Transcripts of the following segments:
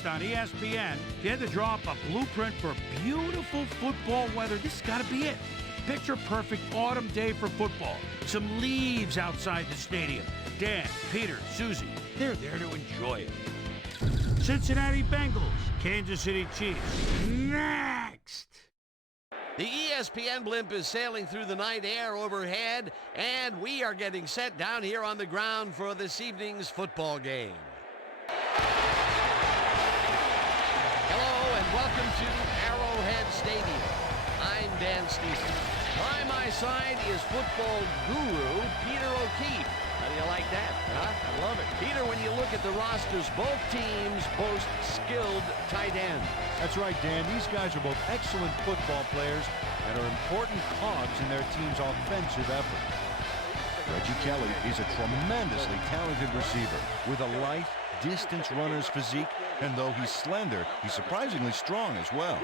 next on ESPN. If you had to draw up a blueprint for beautiful football weather, this has got to be it. Picture perfect autumn day for football. Some leaves outside the stadium. Dan, Peter, Susie, they're there to enjoy it. Cincinnati Bengals, Kansas City Chiefs. Next! The ESPN blimp is sailing through the night air overhead, and we are getting set down here on the ground for this evening's football game. Hello, and welcome to Arrowhead Stadium. I'm Dan Stevens. By my side is football guru Peter O'Keefe. How do you like that? Huh? I love it. Peter, when you look at the rosters, both teams boast skilled tight ends. That's right, Dan. These guys are both excellent football players and are important cogs in their team's offensive effort. Reggie Kelly is a tremendously talented receiver with a light, distance runner's physique, and though he's slender, he's surprisingly strong as well.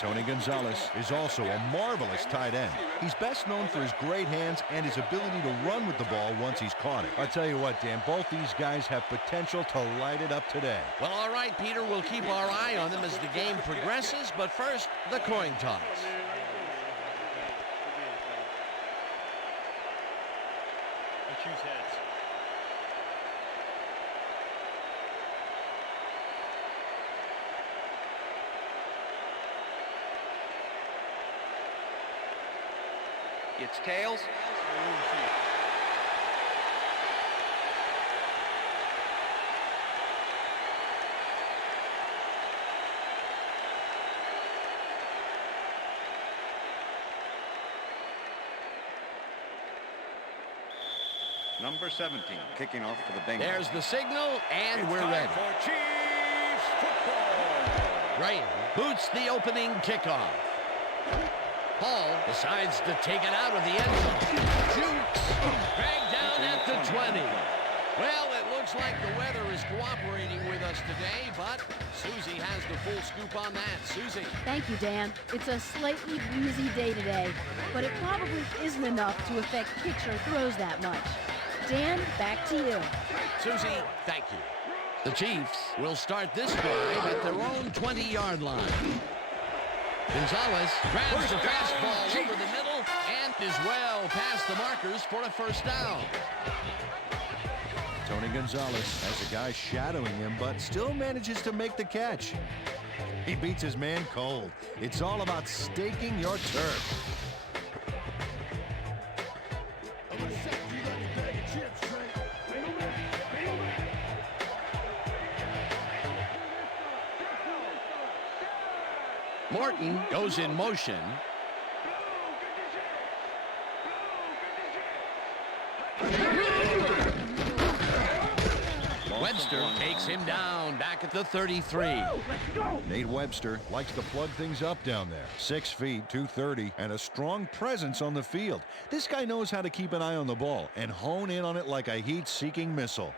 Tony Gonzalez is also a marvelous tight end. He's best known for his great hands and his ability to run with the ball once he's caught it. I'll tell you what, Dan, both these guys have potential to light it up today. Well, all right, Peter, we'll keep our eye on them as the game progresses, but first, the coin toss. I choose heads. It's tails. Number 17, kicking off for the Bengals. There's the signal, and we're ready. For Chiefs football. Graham boots the opening kickoff. Hall decides to take it out of the end zone. Jukes, dragged down at the 20. Well, it looks like the weather is cooperating with us today, but Susie has the full scoop on that. Susie. Thank you, Dan. It's a slightly breezy day today, but it probably isn't enough to affect pitcher throws that much. Dan, back to you. Susie, thank you. The Chiefs will start this drive at their own 20-yard line. Gonzalez grabs the fastball over the middle and is well past the markers for a first down. Tony Gonzalez has a guy shadowing him, but still manages to make the catch. He beats his man cold. It's all about staking your turf. Morton goes in motion. Webster takes him down back at the 33. Nate Webster likes to plug things up down there. 6 feet, 230, and a strong presence on the field. This guy knows how to keep an eye on the ball and hone in on it like a heat-seeking missile.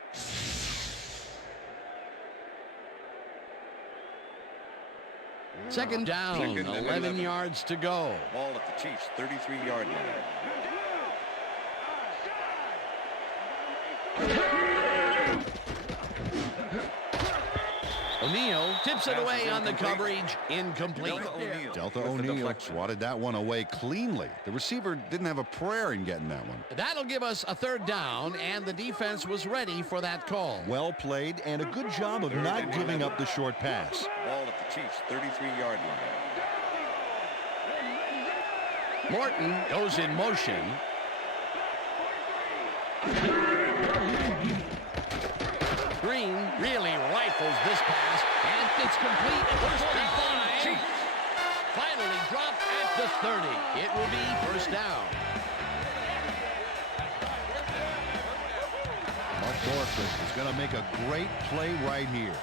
Second down, 11 yards to go. Ball at the Chiefs' 33-yard line. O'Neal tips it away on the coverage. Incomplete. Delta O'Neal swatted that one away cleanly. The receiver didn't have a prayer in getting that one. That'll give us a third down, and the defense was ready for that call. Well played, and a good job of not giving up the short pass. Ball at the Chiefs' 33-yard line. Morton goes in motion. Green really rifles this pass, and it's complete at the 45. Finally dropped at the 30. It will be first down. Mark Dorfus is going to make a great play right here.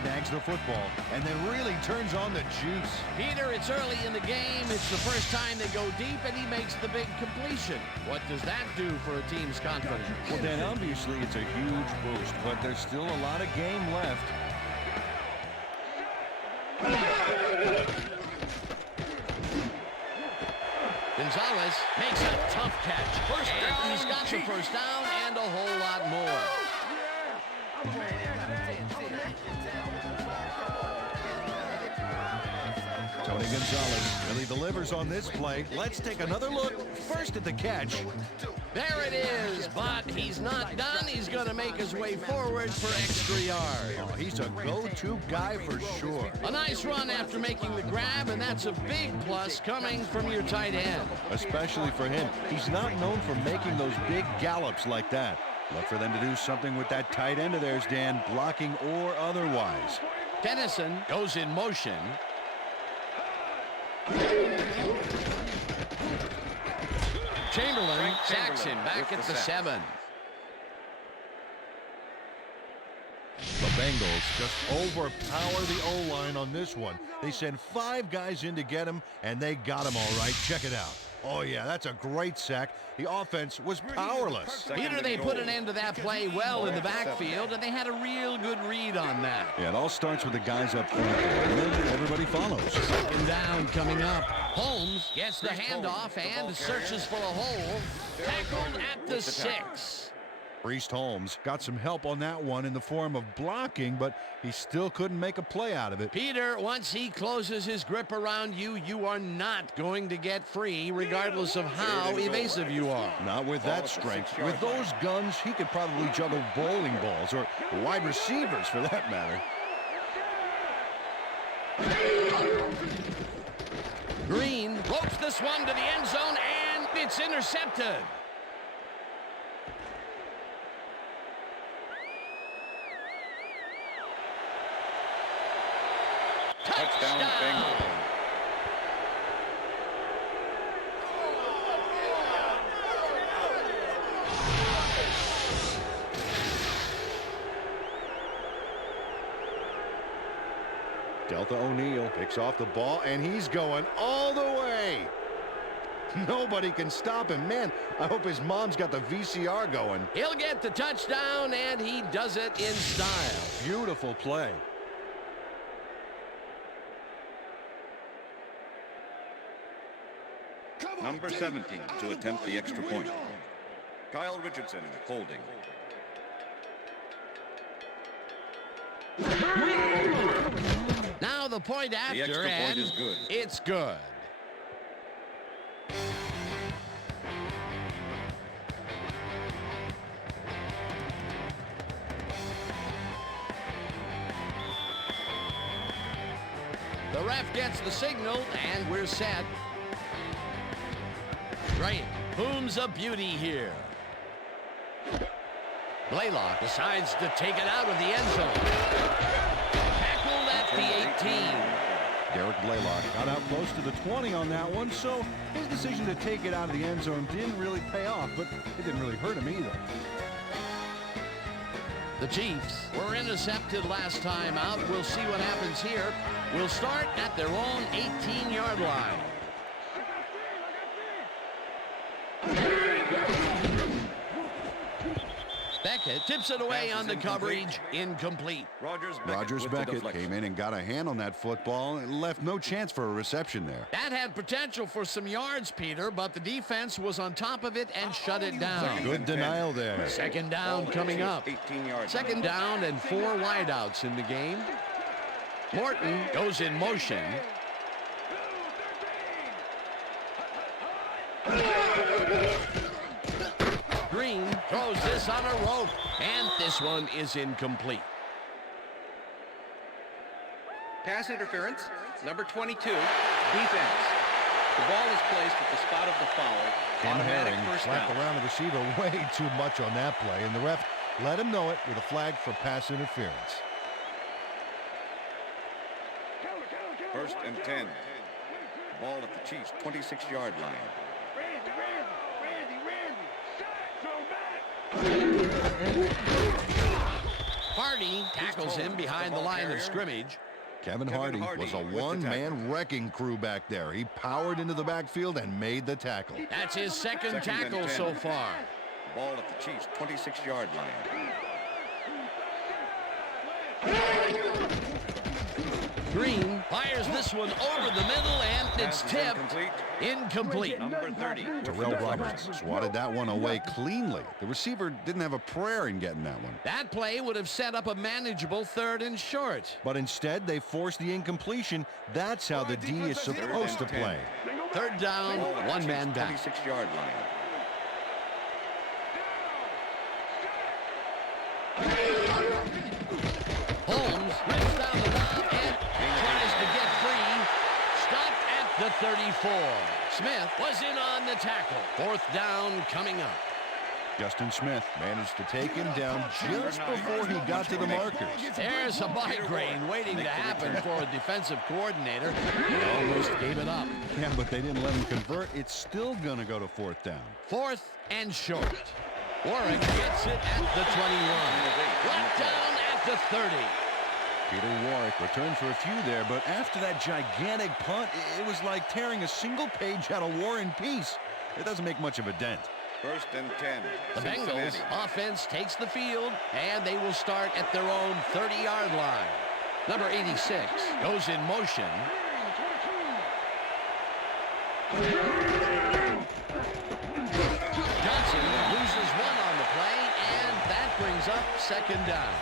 Snags the football and then really turns on the juice. Peter, it's early in the game. It's the first time they go deep, and he makes the big completion. What does that do for a team's confidence? Well, then, obviously, it's a huge boost, but there's still a lot of game left. Gonzalez makes a tough catch. First down. He's got the first down and a whole lot more. Gonzalez really delivers on this play. Let's take another look. First at the catch. There it is, but he's not done. He's going to make his way forward for extra yards. Oh, he's a go-to guy for sure. A nice run after making the grab, and that's a big plus coming from your tight end. Especially for him. He's not known for making those big gallops like that. Look for them to do something with that tight end of theirs, Dan, blocking or otherwise. Tennyson goes in motion. Chamberlain sacks him back at the 7. The Bengals just overpower the O-line on this one. They send 5 guys in to get him, and they got him all right. Check it out. Oh, yeah, that's a great sack. The offense was powerless. Peter, they put an end to that play well in the backfield, and they had a real good read on that. Yeah, it all starts with the guys up front, and then everybody follows. Second down coming up. Holmes gets the handoff and searches for a hole. Tackled at the 6. Priest Holmes got some help on that one in the form of blocking, but he still couldn't make a play out of it. Peter, once he closes his grip around you, you are not going to get free, regardless of how evasive you are. Not with that strength. With those guns, he could probably juggle bowling balls or wide receivers for that matter. Green ropes this one to the end zone, and it's intercepted. Touchdown, Bengals. Delta O'Neal picks off the ball, and he's going all the way. Nobody can stop him. Man, I hope his mom's got the VCR going. He'll get the touchdown, and he does it in style. Beautiful play. Number 17 to attempt the extra point. Kyle Richardson holding. Now the point after, The extra point is good. It's good. The ref gets the signal, and we're set. Right, Boom's a beauty here. Blaylock decides to take it out of the end zone. Tackled at the 18. Derek Blaylock got out close to the 20 on that one, so his decision to take it out of the end zone didn't really pay off, but it didn't really hurt him either. The Chiefs were intercepted last time out. We'll see what happens here. We'll start at their own 18-yard line. Beckett tips it away on the coverage. Incomplete. Rogers Beckett came in and got a hand on that football and left no chance for a reception there. That had potential for some yards, Peter, but the defense was on top of it and shut it down. Good denial there. Second down coming up. Second down and 4 wideouts in the game. Morton goes in motion. Green throws this on a rope, and this one is incomplete. Pass interference, number 22, defense. The ball is placed at the spot of the foul. Tim Automatic Herring first slapped down. around the receiver way too much on that play, and the ref let him know it with a flag for pass interference. First and 10. Ball at the Chiefs' 26-yard line. Hardy tackles him behind the line of scrimmage. Kevin Hardy was a one-man wrecking crew back there. He powered into the backfield and made the tackle. That's his second tackle so far. Ball at the Chiefs' 26-yard line. Green fires this one over the middle, and it's Pass is tipped. incomplete. Incomplete. Number 30. with the Terrell deflection. Roberts swatted that one away cleanly. The receiver didn't have a prayer in getting that one. That play would have set up a manageable 3rd and short. But instead, they forced the incompletion. That's how the D is supposed to play. 3rd down, Ball at the one man Chiefs' down. 26-yard line. Holmes rips down the lob and tries to get free. Stopped at the 34. Smith was in on the tackle. 4th down coming up. Justin Smith managed to take him down just before he got to the markers. There's a migraine waiting to happen for a defensive coordinator. He almost gave it up. Yeah, but they didn't let him convert. It's still going to go to 4th down. 4th and short. Warwick gets it at the 21. Brought down at the 30. Peter Warwick returned for a few there, but after that gigantic punt, it was like tearing a single page out of War and Peace. It doesn't make much of a dent. 1st and 10. The Bengals Cincinnati. offense takes the field, and they will start at their own 30-yard line. Number 86 goes in motion. Johnson loses one on the play, and that brings up 2nd down.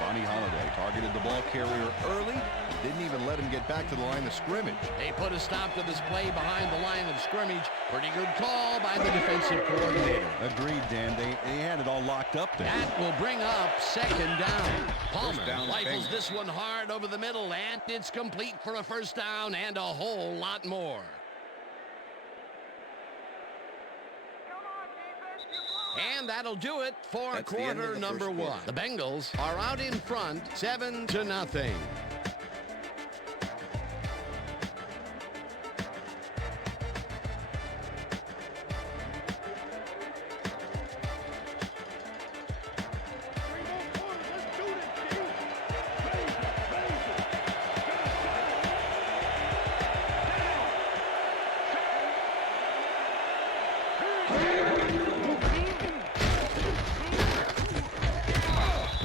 Bonnie Holiday targeted the ball carrier early, didn't even let him get back to the line of scrimmage. They put a stop to this play behind the line of scrimmage. Pretty good call by the defensive coordinator. Agreed, Dan. They had it all locked up there. That will bring up 2nd down. Palmer down, rifles Bengals. this one hard over the middle, and it's complete for a 1st down and a whole lot more. And that'll do it for That's the end of quarter the number first 1. quarter. The Bengals are out in front, 7-0.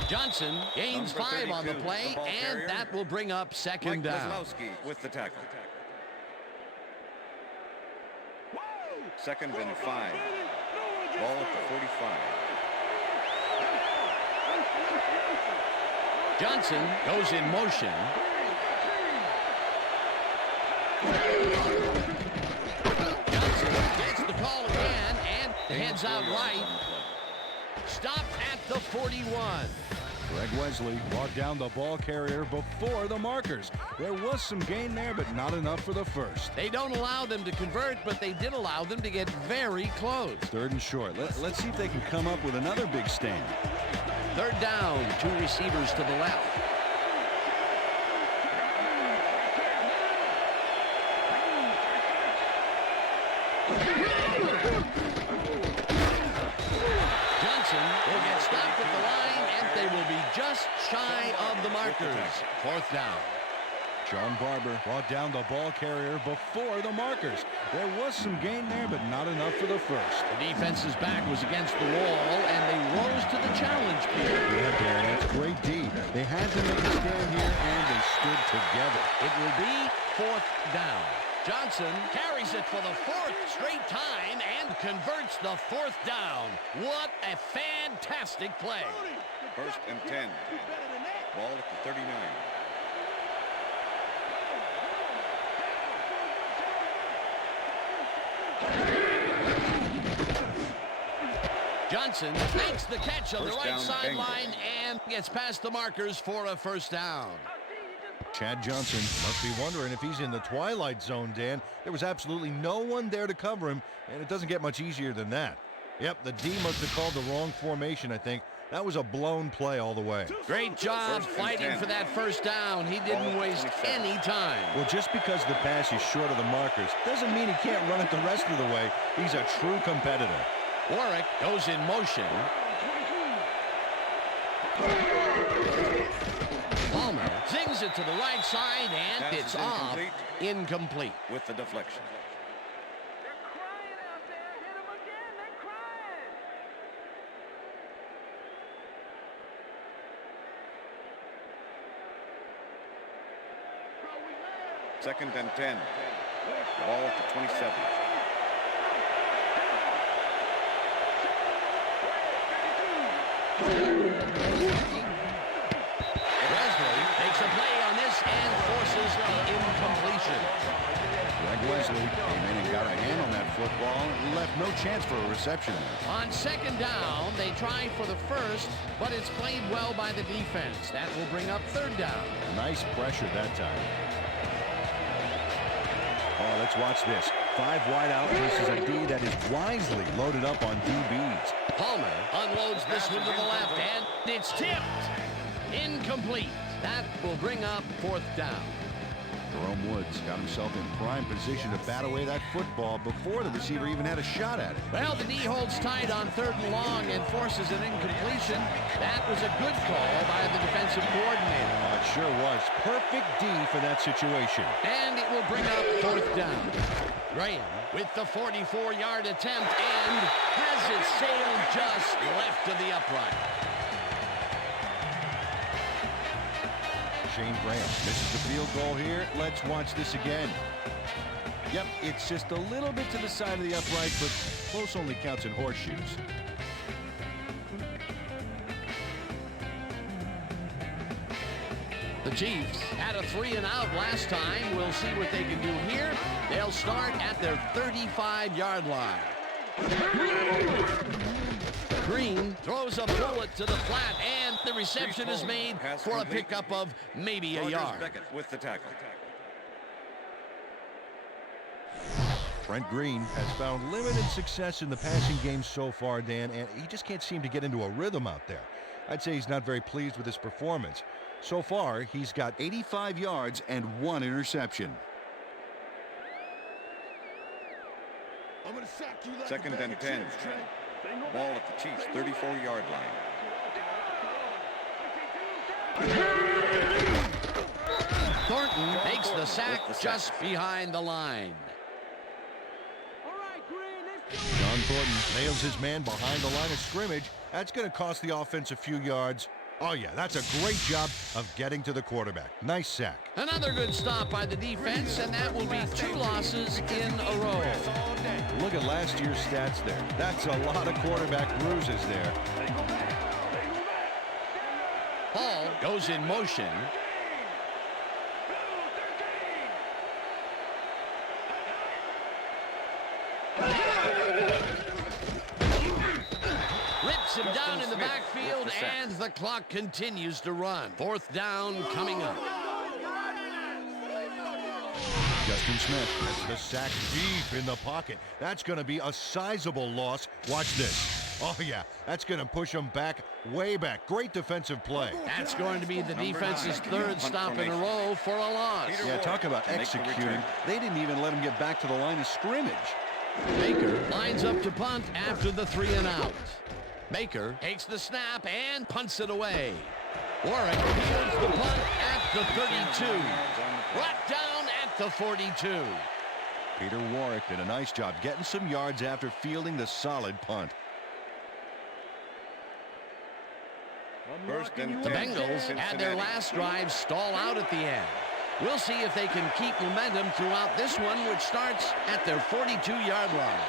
Johnson gains Number 5 on the 32, play, the ball and carrier. that will bring up 2nd Mike down. Kozlowski with the tackle. 2nd and 5. Ball at the 45. Johnson goes in motion. Johnson gets the call again and heads out right. Stopped at the 41. Greg Wesley brought down the ball carrier before the markers. There was some gain there, but not enough for the 1st. They don't allow them to convert, but they did allow them to get very close. 3rd and short. Let's see if they can come up with another big stand. 3rd down, 2 receivers to the left. Johnson will get stopped at the line, and they will be just shy of the markers. 4th down. John Barber brought down the ball carrier before the markers. There was some gain there, but not enough for the 1st. The defense's back was against the wall, and they rose to the challenge, Peter. Yeah, Darren, that's great D. They had to make a stand here, and they stood together. It will be 4th down. Johnson carries it for the 4th straight time and converts the 4th down. What a fantastic play. 1st and 10. Ball at the 39. Johnson makes the catch on the First right down, sideline Bengals. and gets past the markers for a 1st down. Chad Johnson must be wondering if he's in the twilight zone, Dan. There was absolutely no one there to cover him, and it doesn't get much easier than that. Yep, the D must have called the wrong formation, I think. That was a blown play all the way. Great job 1st and fighting 10. for that 1st down. He didn't waste any time. Well, just because the pass is short of the markers doesn't mean he can't run it the rest of the way. He's a true competitor. Warwick goes in motion. Palmer zings it to the right side, and Pass it's is off. incomplete. Incomplete. With the deflection. Second and 10. Ball at the 27. Wesley makes a play on this and forces the incompletion. Greg Wesley came in and got a hand on that football and left no chance for a reception. On second down, they try for the first, but it's played well by the defense. That will bring up third down. Nice pressure that time. Oh, let's watch this. 5 wide out versus a D that is wisely loaded up on DBs. Palmer unloads this one to the left, and it's tipped. Incomplete. That will bring up fourth down. Jerome Woods got himself in prime position to bat away that football before the receiver even had a shot at it. Well, the knee holds tight on third and long and forces an incompletion. That was a good call by the defensive coordinator. It sure was. Perfect D for that situation. And it will bring up fourth down. Graham with the 44-yard attempt and has it sailed just left of the upright. Shane Graham misses the field goal here. Let's watch this again. Yep, it's just a little bit to the side of the upright, but close only counts in horseshoes. The Chiefs had a 3-and-out last time. We'll see what they can do here. They'll start at their 35-yard line. Green throws a bullet to the flat, and the reception is made for a pickup of maybe a yard. Beckett with the tackle. Trent Green has found limited success in the passing game so far, Dan, and he just can't seem to get into a rhythm out there. I'd say he's not very pleased with his performance. So far, he's got 85 yards and 1 interception. Second and 10. Ball at the Chiefs' 34-yard line. Thornton makes the sack just behind the line. John Thornton nails his man behind the line of scrimmage. That's going to cost the offense a few yards. Oh, yeah, that's a great job of getting to the quarterback. Nice sack. Another good stop by the defense, and that will be 2 losses in a row. Look at last year's stats there. That's a lot of quarterback bruises there. Hall goes in motion. Rips him down in the backfield, and the clock continues to run. Fourth down coming up. Justin Smith gets the sack deep in the pocket. That's going to be a sizable loss. Watch this. Oh, yeah, that's going to push him back, way back. Great defensive play. That's going to be the defense's 3rd stop in a row for a loss. Yeah, talk about executing. They didn't even let him get back to the line of scrimmage. Baker lines up to punt after the 3-and-out. Baker takes the snap and punts it away. Warwick fields the punt at the 32. Brought down at the 42. Peter Warwick did a nice job getting some yards after fielding the solid punt. The Bengals had their last drive stall out at the end. We'll see if they can keep momentum throughout this one, which starts at their 42-yard line.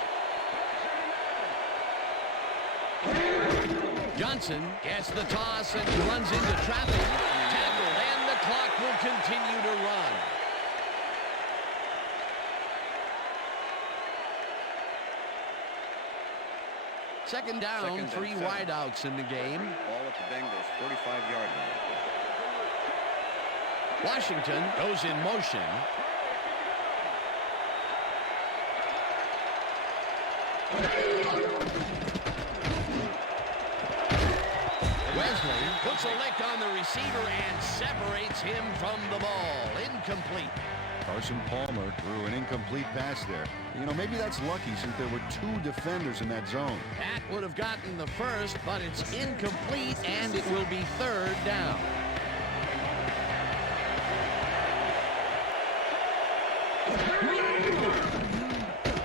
Johnson gets the toss and runs into traffic. Tackled, and the clock will continue to run. Second down, 3 wideouts in the game. Ball at the Bengals' 45-yard line. Washington goes in motion. Wesley puts a lick on the receiver and separates him from the ball. Incomplete. Carson Palmer threw an incomplete pass there. You know, maybe that's lucky since there were 2 defenders in that zone. That would have gotten the first, but it's incomplete, and it will be 3rd down.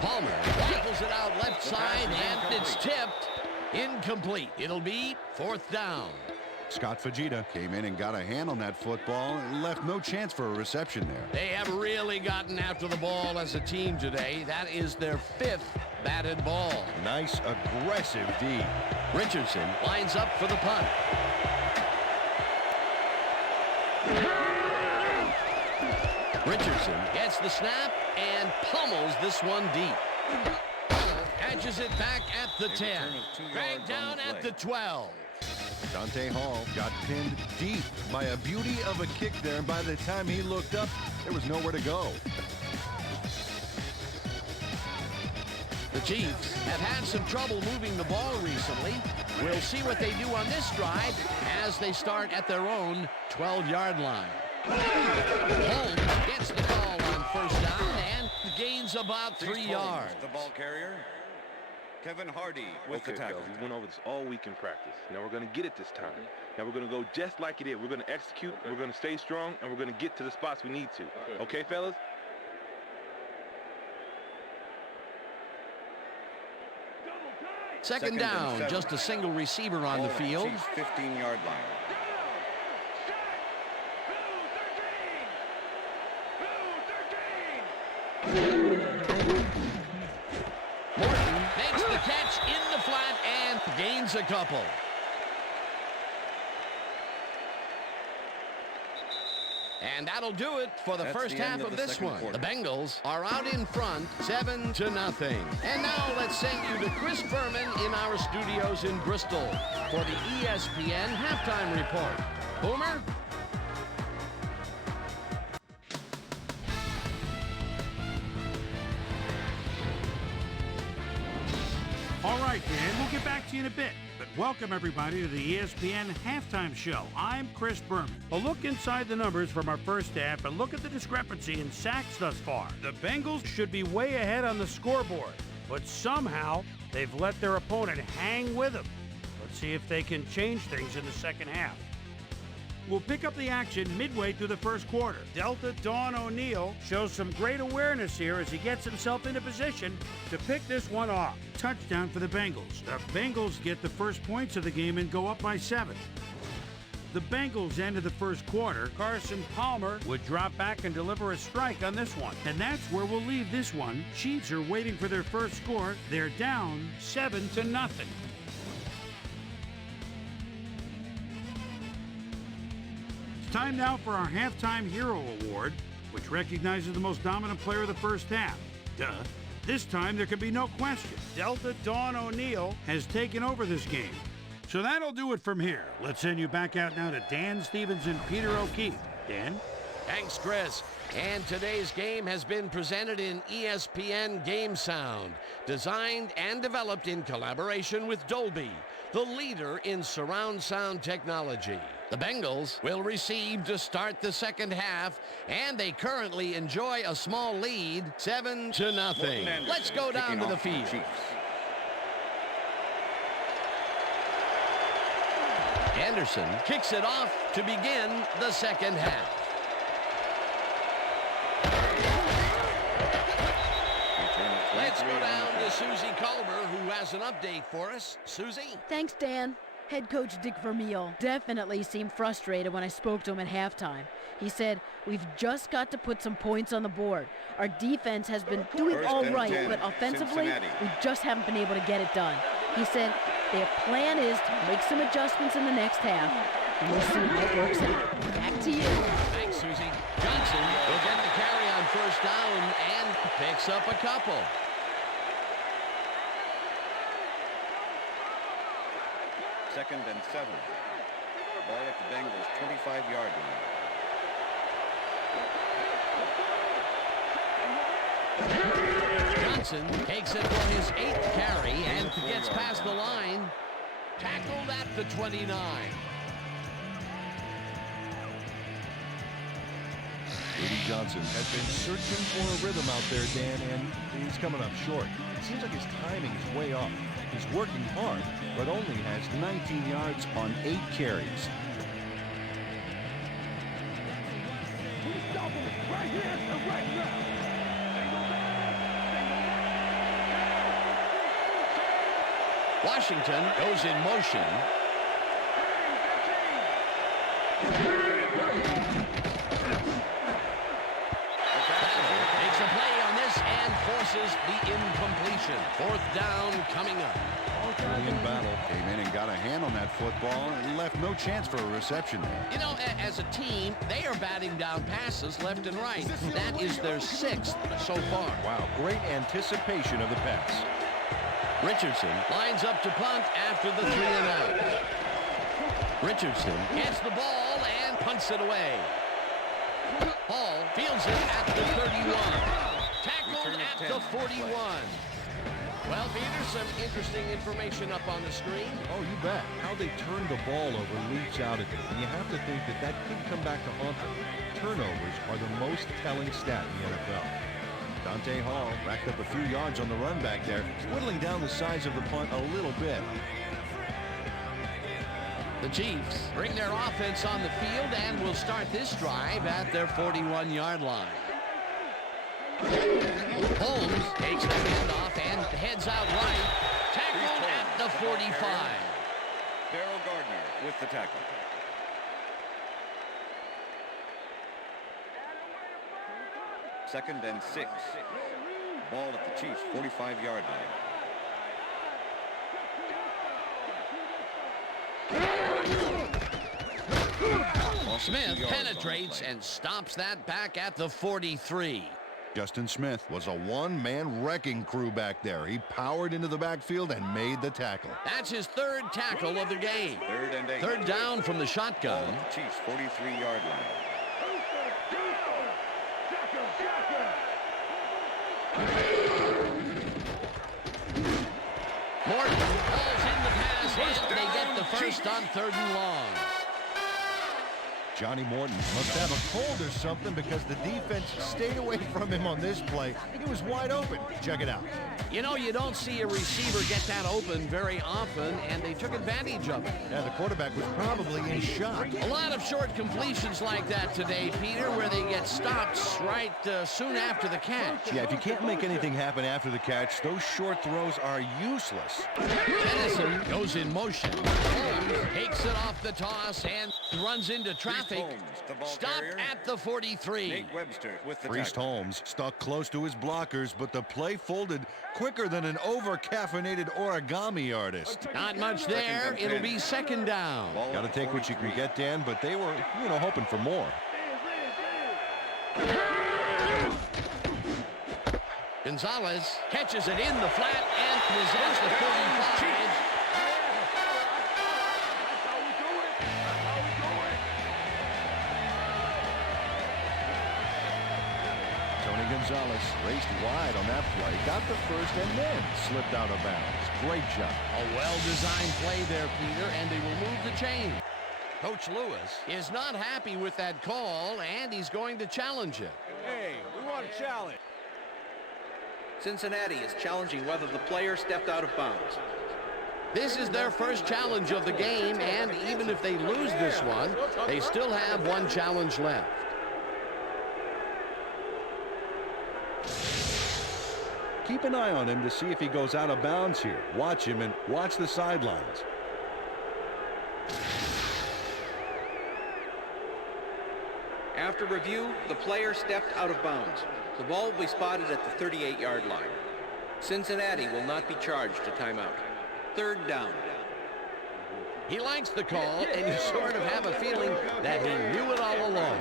Palmer rifles it out left side, and it's tipped. Incomplete. It'll be 4th down. Scott Fujita came in and got a hand on that football and left no chance for a reception there. They have really gotten after the ball as a team today. That is their 5th batted ball. Nice aggressive D. Richardson lines up for the punt. Richardson gets the snap and pummels this one deep. Catches it back at the 10. Dragged down at the 12. Dante Hall got pinned deep by a beauty of a kick there, and by the time he looked up, there was nowhere to go. The Chiefs have had some trouble moving the ball recently. We'll see what they do on this drive as they start at their own 12-yard line. Holmes gets the ball on first down and gains about 3 yards. The ball carrier, Kevin Hardy with the tackle. We went over this all week in practice. Now we're going to get it this time. Now we're going to go just like it is. We're going to execute, we're going to stay strong, and we're going to get to the spots we need to. Okay, fellas? Second down, just a single receiver on the field. 15-yard line. Morton makes the catch in the flat and gains a couple. And that'll do it for the first half of this one. Quarter. The Bengals are out in front, 7-0. And now let's send you to Chris Berman in our studios in Bristol for the ESPN halftime report. Boomer? All right, Dan, we'll get back to you in a bit. But welcome, everybody, to the ESPN Halftime Show. I'm Chris Berman. A look inside the numbers from our first half and look at the discrepancy in sacks thus far. The Bengals should be way ahead on the scoreboard, but somehow they've let their opponent hang with them. Let's see if they can change things in the second half. We'll pick up the action midway through the first quarter. Delta Dawn O'Neal shows some great awareness here as he gets himself into position to pick this one off. Touchdown for the Bengals. The Bengals get the first points of the game and go up by 7. The Bengals ended the first quarter. Carson Palmer would drop back and deliver a strike on this one. And that's where we'll leave this one. Chiefs are waiting for their first score. They're down 7-0. Time now for our Halftime Hero Award, which recognizes the most dominant player of the first half. Duh. This time there can be no question. Delta Dawn O'Neal has taken over this game. So that'll do it from here. Let's send you back out now to Dan Stevens and Peter O'Keefe. Dan? Thanks, Chris. And today's game has been presented in ESPN Game Sound, designed and developed in collaboration with Dolby, the leader in surround sound technology. The Bengals will receive to start the second half, and they currently enjoy a small lead, 7-0. Let's go down to the field. Anderson kicks it off to begin the second half. Let's go down to Susie Culver, who has an update for us. Susie? Thanks, Dan. Head coach Dick Vermeil definitely seemed frustrated when I spoke to him at halftime. He said, "We've just got to put some points on the board. Our defense has been doing all right, but offensively, we just haven't been able to get it done." He said, "Their plan is to make some adjustments in the next half, and we'll see how it works out." Back to you. Thanks, Susie. Johnson will get the carry on first down and picks up a couple. Second and 7. Ball at the Bengals 25-yard line. Johnson takes it for his 8th carry and gets past the line. Tackled at the 29. Eddie Johnson has been searching for a rhythm out there, Dan, and he's coming up short. It seems like his timing is way off. He's working hard, but only has 19 yards on 8 carries. Washington goes in motion. Makes a play on this and forces the incompletion. 4th down coming up. Brilliant battle. Came in and got a hand on that football and left no chance for a reception there. You know, as a team, they are batting down passes left and right. That is their 6th so far. Wow, great anticipation of the pass. Richardson lines up to punt after the 3 and out. Richardson gets the ball and punts it away. Hall fields it at the 31. Tackled at the 41. Well, Peter, some interesting information up on the screen. Oh, you bet. How they turned the ball over leaps out at them. And you have to think that that could come back to haunt them. Turnovers are the most telling stat in the NFL. Dante Hall racked up a few yards on the run back there, whittling down the size of the punt a little bit. The Chiefs bring their offense on the field and will start this drive at their 41-yard line. Holmes takes the handoff and heads out right. Tackled at the 45. Darrell Gardner with the tackle. Second and 6. Ball at the Chiefs' 45-yard line. Smith penetrates and stops that back at the 43. Justin Smith was a one-man wrecking crew back there. He powered into the backfield and made the tackle. That's his 3rd tackle of the game. 3rd and 8. 3rd down from the shotgun. Ball at the Chiefs' 43-yard line. Morton falls in the pass and they get the first on 3rd and long. Johnny Morton must have a cold or something because the defense stayed away from him on this play. He was wide open. Check it out. You know, you don't see a receiver get that open very often, and they took advantage of it. Yeah, the quarterback was probably in shock. A lot of short completions like that today, Peter, where they get stopped right soon after the catch. Yeah, if you can't make anything happen after the catch, those short throws are useless. Tennyson goes in motion. Holmes takes it off the toss and runs into traffic. Stop at the 43. Nate Webster with the Priest tackle. Holmes stuck close to his blockers, but the play folded quicker than an over-caffeinated origami artist. Not much there. It'll be 2nd down. Got to take what you can get, Dan, but they were, hoping for more. Gonzalez catches it in the flat and is at the 45. Gonzalez raced wide on that play, got the first, and then slipped out of bounds. Great job. A well-designed play there, Peter, and they will move the chain. Coach Lewis is not happy with that call, and he's going to challenge it. Hey, we want a challenge. Cincinnati is challenging whether the player stepped out of bounds. This is their first challenge of the game, and even if they lose this one, they still have one challenge left. Keep an eye on him to see if he goes out of bounds here. Watch him and watch the sidelines. After review, the player stepped out of bounds. The ball will be spotted at the 38-yard line. Cincinnati will not be charged a timeout. 3rd down. He likes the call, and you sort of have a feeling that he knew it all along.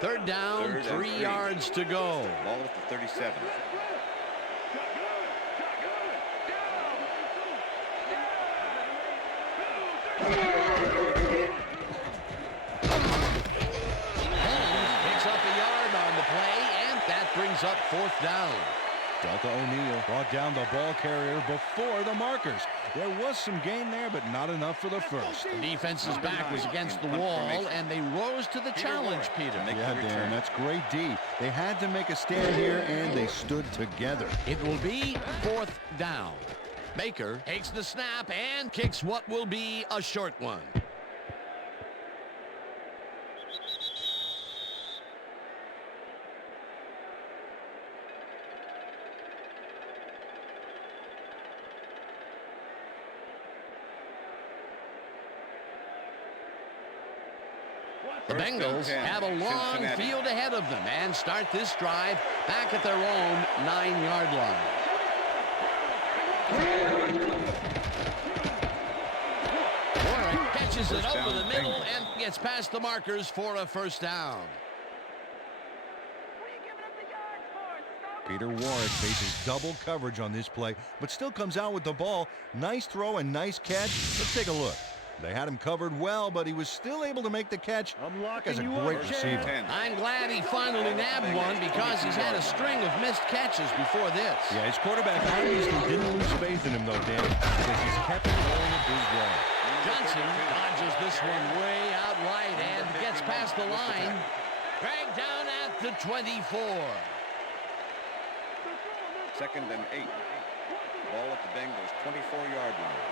Third down, 3 yards to go. Ball at the 37. Holmes picks up a yard on the play, and that brings up 4th down. Delta O'Neal brought down the ball carrier before the markers. There was some gain there, but not enough for the first. The defense's back was against the wall, and they rose to the challenge, Peter. Yeah, Dan, that's great D. They had to make a stand here, and they stood together. It will be 4th down. Baker takes the snap and kicks what will be a short one. The Bengals have a long field ahead of them and start this drive back at their own 9-yard line. Warwick catches it over the middle and gets past the markers for a first down. Peter Warwick faces double coverage on this play, but still comes out with the ball. Nice throw and nice catch. Let's take a look. They had him covered well, but he was still able to make the catch. As a great receiver. I'm glad he finally nabbed one because he's had a string of missed catches before this. Yeah, his quarterback obviously didn't lose faith in him, though, Dan, because he's kept it going his way. Johnson dodges this one way out right and gets past the line. Dragged down at the 24. 2nd and 8. Ball at the Bengals 24-yard line.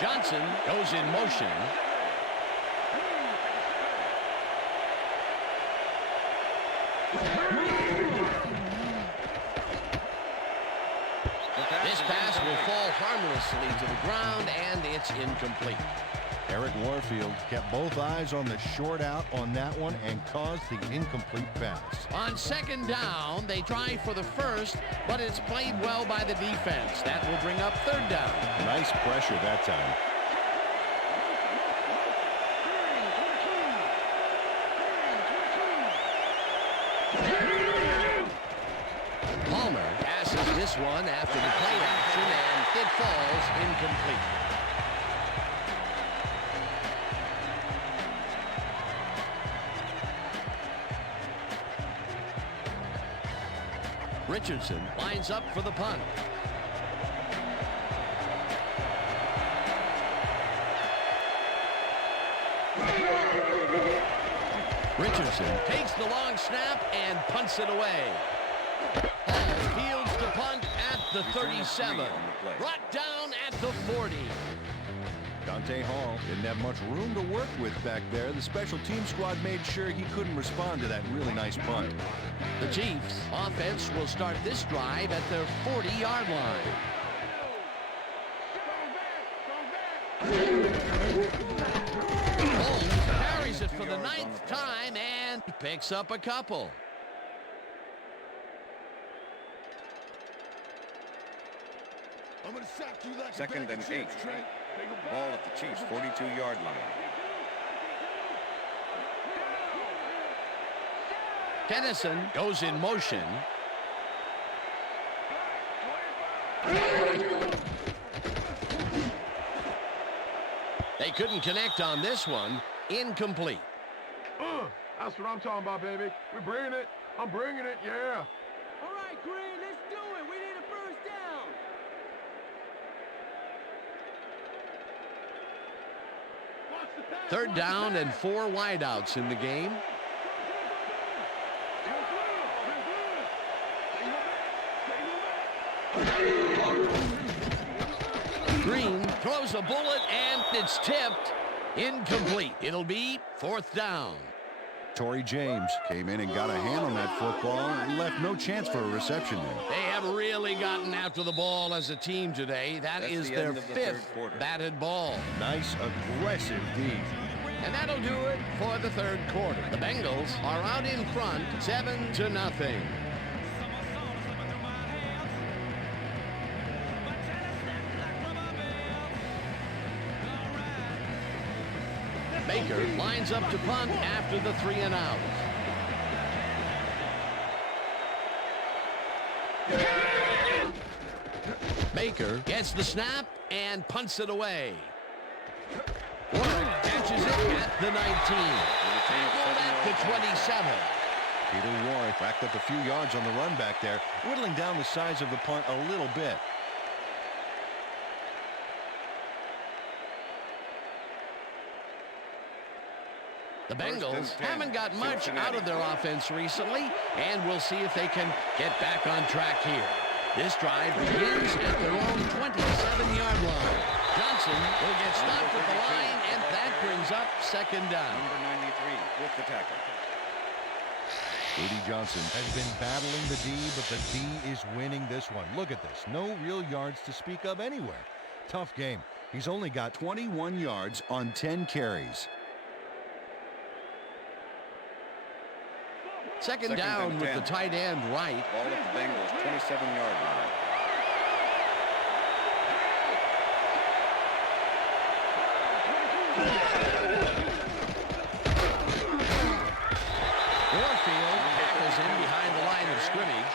Johnson goes in motion. This pass will fall harmlessly to the ground, and it's incomplete. Eric Warfield kept both eyes on the short out on that one and caused the incomplete pass. On 2nd down, they try for the first, but it's played well by the defense. That will bring up 3rd down. Nice pressure that time. Palmer passes this one after the play action, and it falls incomplete. Richardson lines up for the punt. Richardson takes the long snap and punts it away. Hall fields the punt at the 37. Brought down at the 40. Dante Hall didn't have much room to work with back there. The special team squad made sure he couldn't respond to that really nice punt. The Chiefs offense will start this drive at their 40-yard line. Holmes carries it for the 9th time and picks up a couple. I'm gonna sack you like 2nd and 8. Ball at the Chiefs 42-yard line. Kennison goes in motion. They couldn't connect on this one. Incomplete. That's what I'm talking about, baby. We're bringing it. I'm bringing it, yeah. All right, Green, let's do it. We need a first down. 3rd down and 4 wideouts in the game. Green throws a bullet and it's tipped. Incomplete. It'll be 4th down. Torrey James came in and got a hand on that football and left no chance for a reception there. They have really gotten after the ball as a team today. That's is their 5th batted ball. Nice, aggressive D. And that'll do it for the 3rd quarter. The Bengals are out in front, 7-0. Baker lines up to punt after the 3 and out. Baker gets the snap and punts it away. Warwick catches it at the 19. Tackled at the 27. Peter Warwick backed up a few yards on the run back there, whittling down the size of the punt a little bit. The Bengals haven't got much out of their offense recently, and we'll see if they can get back on track here. This drive begins at their own 27-yard line. Johnson will get stopped at the line, and that brings up 2nd down. Number 93 with the tackle. Rudy Johnson has been battling the D, but the D is winning this one. Look at this. No real yards to speak of anywhere. Tough game. He's only got 21 yards on 10 carries. Second down with the tight end right. Ball at the Bengals 27-yard line. Warfield tackles in behind the line of scrimmage.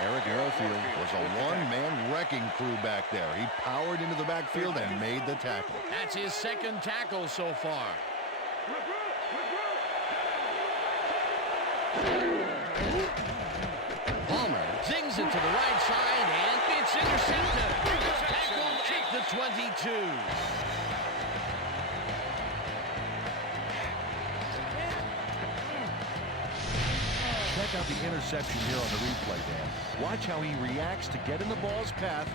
Eric Warfield was a one-man wrecking crew back there. He powered into the backfield and made the tackle. That's his second tackle so far. Palmer zings it to the right side, and it's intercepted. Tackled at the 22. Check out the interception here on the replay, Dan. Watch how he reacts to get in the ball's path.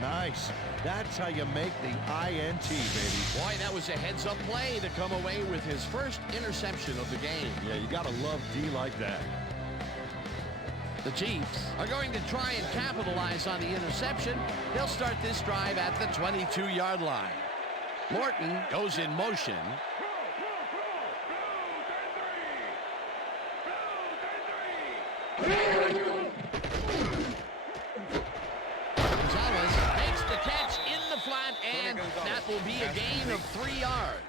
Nice. That's how you make the INT, baby. Boy, that was a heads-up play to come away with his first interception of the game. Yeah, you got to love D like that. The Chiefs are going to try and capitalize on the interception. They'll start this drive at the 22-yard line. Morton goes in motion. Gonzalez makes the catch in the flat, and that will be a gain of 3 yards.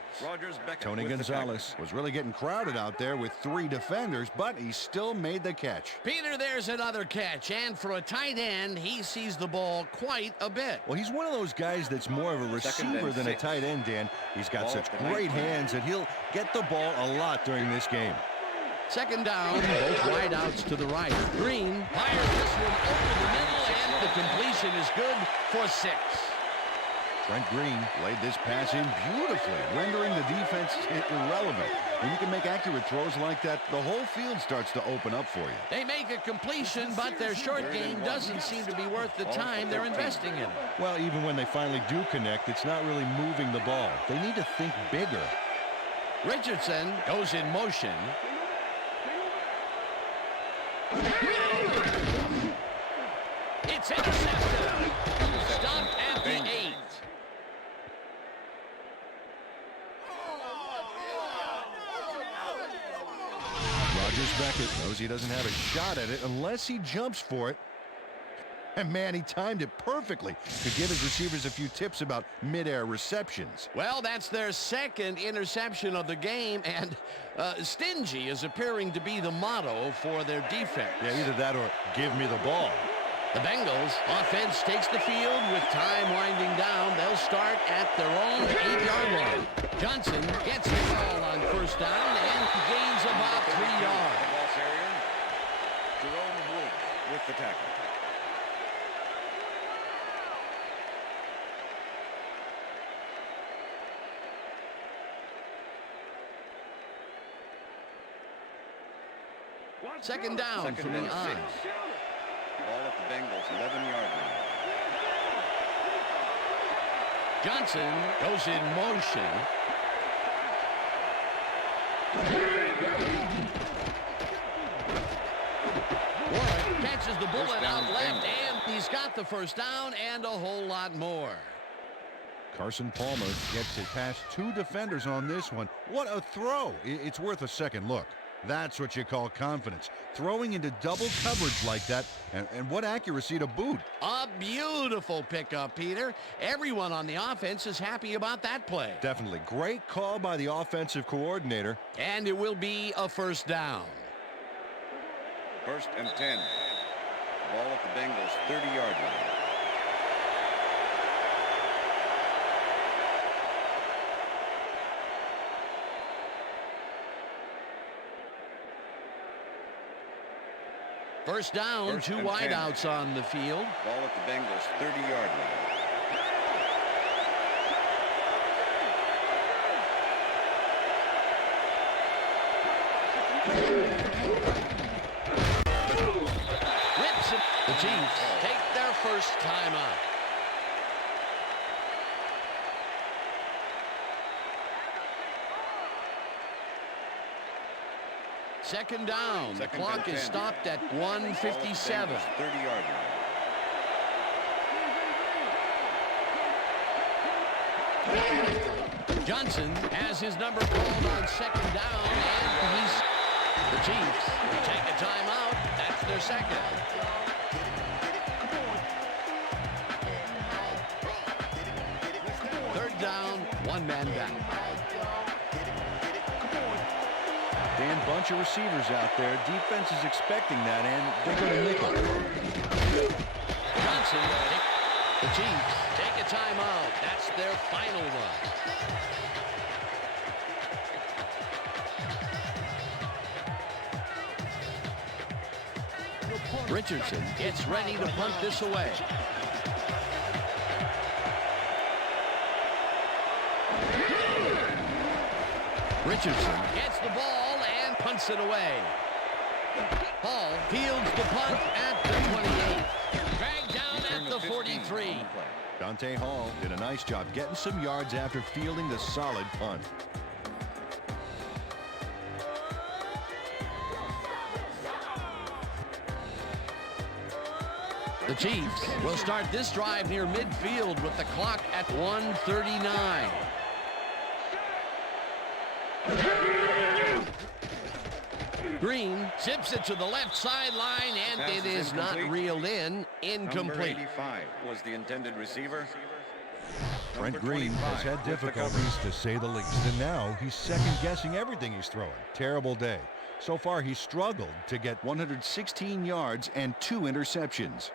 Tony Gonzalez was really getting crowded out there with 3 defenders, but he still made the catch. Peter, there's another catch, and for a tight end, he sees the ball quite a bit. Well, he's one of those guys that's more of a receiver than a tight end, Dan. He's got such great hands that he'll get the ball a lot during this game. Second down, both wideouts to the right. Green fires this one over the middle, and the completion is good for 6. Trent Green laid this pass in beautifully, rendering the defense irrelevant. When you can make accurate throws like that, the whole field starts to open up for you. They make a completion, but their short game doesn't seem to be worth the time they're investing in it. Well, even when they finally do connect, it's not really moving the ball. They need to think bigger. Richardson goes in motion. It's intercepted. Stopped at the 8. Beckett knows he doesn't have a shot at it unless he jumps for it. And man, he timed it perfectly to give his receivers a few tips about mid-air receptions. Well, that's their second interception of the game, and stingy is appearing to be the motto for their defense. Yeah, either that or give me the ball. The Bengals offense takes the field with time winding down. They'll start at their own 8-yard line. Johnson gets the ball on first down and gains about 3 yards. Jerome Woods with the tackle. Second down from the eye. Ball at the Bengals, 11-yard line. Johnson goes in motion. Warren catches the bullet out left, and he's got the first down and a whole lot more. Carson Palmer gets it past 2 defenders on this one. What a throw. It's worth a second look. That's what you call confidence. Throwing into double coverage like that, and what accuracy to boot. A beautiful pickup, Peter. Everyone on the offense is happy about that play. Definitely. Great call by the offensive coordinator. And it will be a first down. 1st and 10. Ball at the Bengals, 30-yard line. First down, 2 wideouts on the field. Ball at the Bengals, 30-yard line. Rips it. The Chiefs take their first timeout. Second down. The clock is stopped at 1:57. 30-yard line. Johnson has his number called on second down, and the Chiefs will take a timeout. That's their second. Third down, one man down. Dan, bunch of receivers out there. Defense is expecting that, and they go to nickel. Johnson, the Chiefs take a timeout. That's their final one. Richardson gets ready to punt this away. Richardson gets the ball and punts it away. Hall fields the punt at the 28. Dragged down at the 43. Dante Hall did a nice job getting some yards after fielding the solid punt. The Chiefs will start this drive near midfield with the clock at 1:39. Green zips it to the left sideline, and it is not reeled in. Incomplete. Number 85 was the intended receiver. Brent Green has had difficulties, to say the least, and now he's second-guessing everything he's throwing. Terrible day. So far, he's struggled to get 116 yards and 2 interceptions.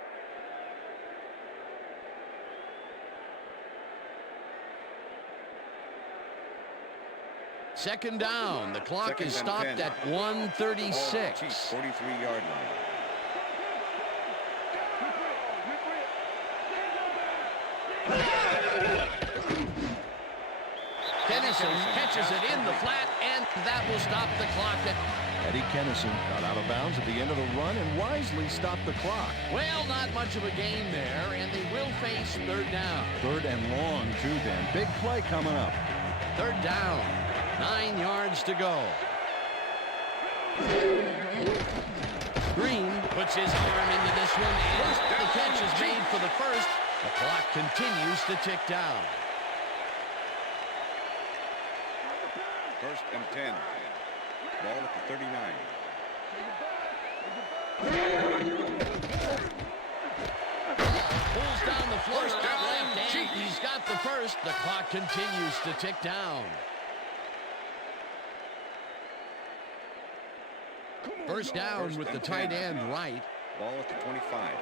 Second down. The clock is stopped at 1:36. 43-yard line. Kennison catches it in the flat, and that will stop the clock. Eddie Kennison got out of bounds at the end of the run and wisely stopped the clock. Well, not much of a gain there, and they will face third down. Third and long, too, Dan. Big play coming up. Third down. 9 yards to go. Green puts his arm into this one, and the catch is made for the first. The clock continues to tick down. First and 10. Ball at the 39. Pulls down the floor left, and he's got the first. The clock continues to tick down. First down with the tight end right. Ball at the 25.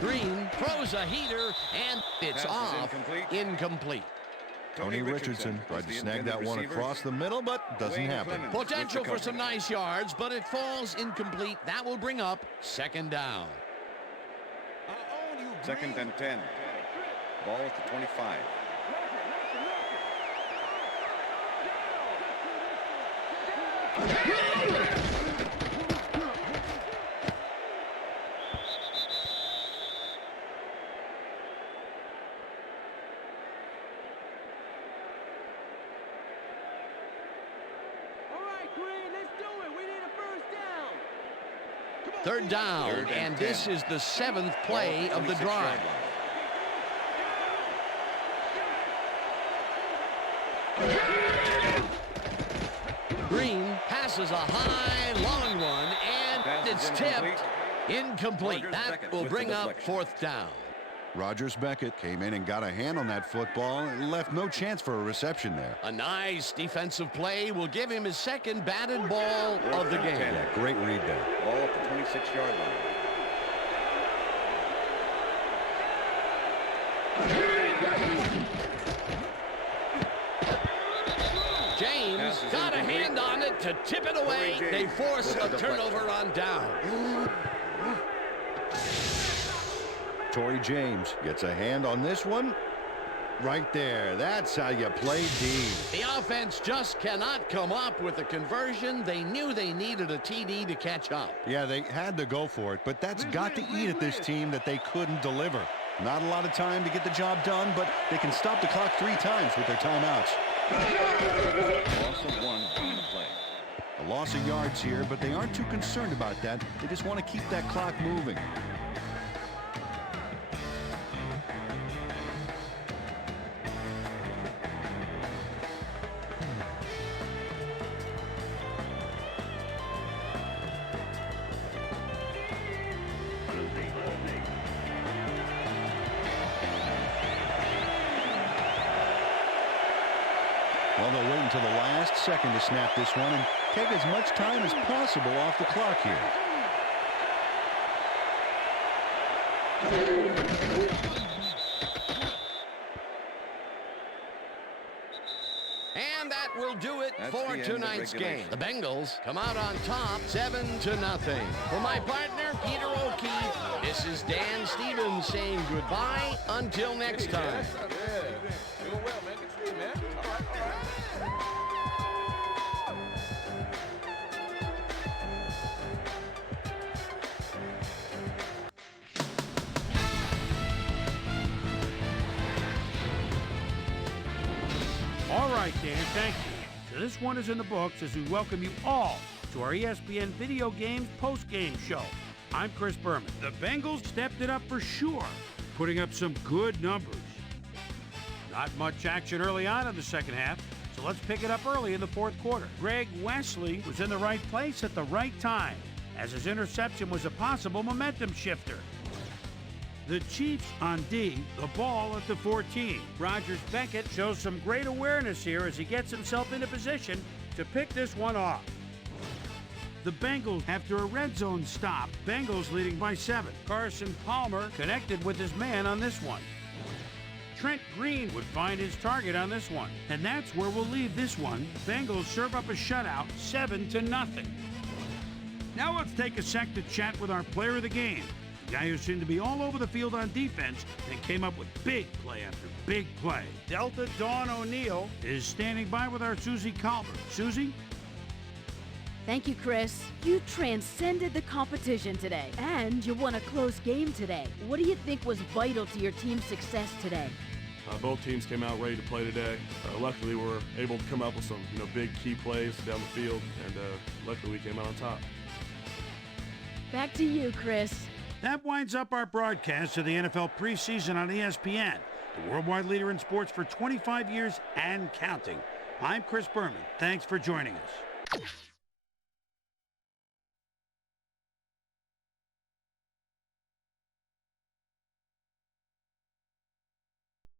Green throws a heater, and it's off. Incomplete. Tony Richardson tried to snag that one across the middle, but doesn't happen. Potential for some nice yards, but it falls incomplete. That will bring up second down. Second and 10. Ball at the 25. Third down, and this is the 7th play of the drive. Green passes a high, long one, and it's tipped. Incomplete. That will bring up fourth down. Rogers Beckett came in and got a hand on that football and left no chance for a reception there. A nice defensive play will give him his second batted ball of the game. Yeah, great read there. Ball at the 26-yard line. James got a hand on it to tip it away. They force a turnover on down. Torrey James gets a hand on this one. Right there. That's how you play D. The offense just cannot come up with a conversion. They knew they needed a TD to catch up. Yeah, they had to go for it, but that's got to eat at this team that they couldn't deliver. Not a lot of time to get the job done, but they can stop the clock 3 times with their timeouts. Loss of 1 on the play. A loss of yards here, but they aren't too concerned about that. They just want to keep that clock moving. Well, they'll wait until the last second to snap this one and take as much time as possible off the clock here. And that will do it for tonight's game. The Bengals come out on top 7-0. For my partner, Peter O'Keefe, this is Dan Stevens saying goodbye until next time. Doing well, man. Good to see you, man. All right. All right, Dan, thank you. So this one is in the books as we welcome you all to our ESPN Video Games post-game show. I'm Chris Berman. The Bengals stepped it up for sure, putting up some good numbers. Not much action early on in the second half, so let's pick it up early in the fourth quarter. Greg Wesley was in the right place at the right time, as his interception was a possible momentum shifter. The Chiefs on D, the ball at the 14. Rogers Beckett shows some great awareness here as he gets himself into position to pick this one off. The Bengals, after a red zone stop, Bengals leading by 7. Carson Palmer connected with his man on this one. Trent Green would find his target on this one. And that's where we'll leave this one. Bengals serve up a shutout, 7-0. Now let's take a sec to chat with our player of the game. The guy who seemed to be all over the field on defense and came up with big play after big play. Delta Dawn O'Neill is standing by with our Susie Colbert. Susie? Thank you, Chris. You transcended the competition today, and you won a close game today. What do you think was vital to your team's success today? Both teams came out ready to play today. Luckily, we were able to come up with some, big key plays down the field, and luckily we came out on top. Back to you, Chris. That winds up our broadcast of the NFL preseason on ESPN, the worldwide leader in sports for 25 years and counting. I'm Chris Berman. Thanks for joining us.